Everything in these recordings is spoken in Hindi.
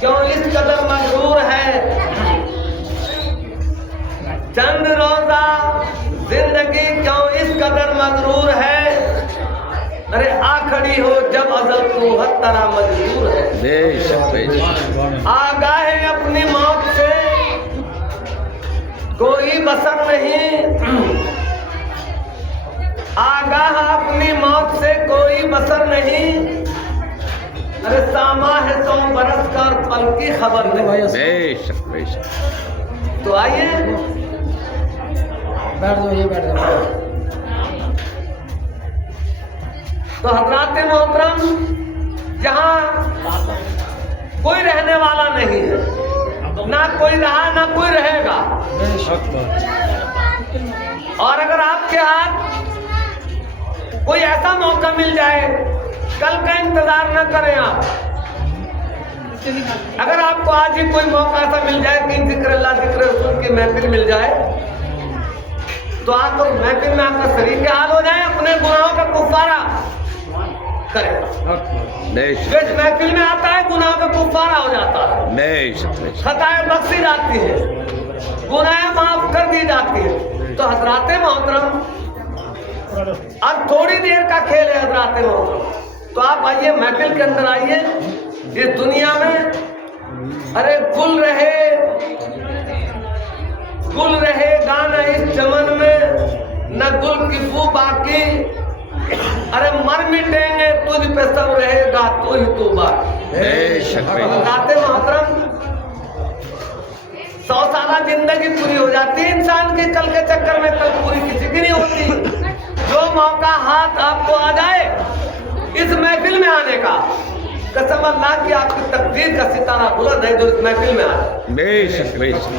क्यों इस कदर मगरूर है, चंद रोजा जिंदगी क्यों इस कदर मगरूर है, अरे आखड़ी हो जब अजल तू हर तरह मजबूर है। आगाह है अपनी मौत से कोई बसर नहीं, आगाह अपनी मौत से कोई बसर नहीं, अरे सामा है 100 बरस का और पल की खबर नहीं। बेशक बेशक। तो आइए बैठ दो, ये बैठ दो। तो हजरात मोहतरम, जहाँ कोई रहने वाला नहीं है, ना कोई रहा ना कोई रहेगा, और अगर आपके हाथ कोई ऐसा मौका मिल जाए, कल का इंतजार न करें आप। अगर आपको आज ही कोई मौका ऐसा मिल जाए कि जिक्र अल्लाह जिक्र रसूल की महफिल मिल जाए, तो आप तो महफिल में आपका शरीर के हाल हो जाए, अपने गुनाहों का कुफारा करेगा। जिस महफिल में आता है गुनाहों का कुफारा हो जाता है, खताएं बख्शी जाती है, गुनाहें माफ कर दी जाती है। तो हजरात मोहतरम, अब थोड़ी देर का खेल है हजरात मोहतरम, तो आप आइए महफिल के अंदर आइए। इस दुनिया में अरे गुल रहे गाना इस चमन में, न गुल की बू बाकी, अरे मर मिटेंगे तुझ पे सब रहेगा तू ही तू बाकी। मोहतरम, 100 साल जिंदगी पूरी हो जाती है इंसान की, कल के चक्कर में कल पूरी किसी की नहीं होती। जो मौका हाथ आपको आ जाए इस महफिल में आने का, कसम अल्लाह की आपकी तकदीर का सितारा बुलंद है जो इस महफिल में आ जाए। बेशक बेशक।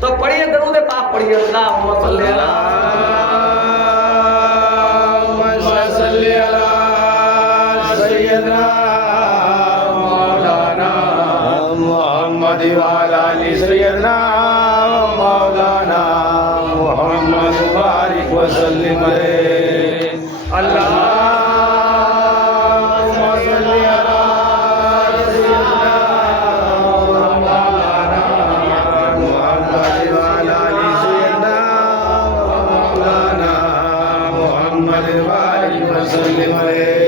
तो पढ़िए दरूद पाक पढ़िए, अल्लाहुम्मा सल्ली अला सय्यदना मौलाना मुहम्मद वाला अली सय्यदना मौलाना मुहम्मद बारिक वसल्लिम अलैहि। अल्लाहुम्मा सल्ली अला सय्यदना मौलाना मुहम्मद वाला अली सय्यदना मौलाना मुहम्मद बारिक वसल्लिम अलैहि।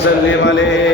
सल्ली अलैहि।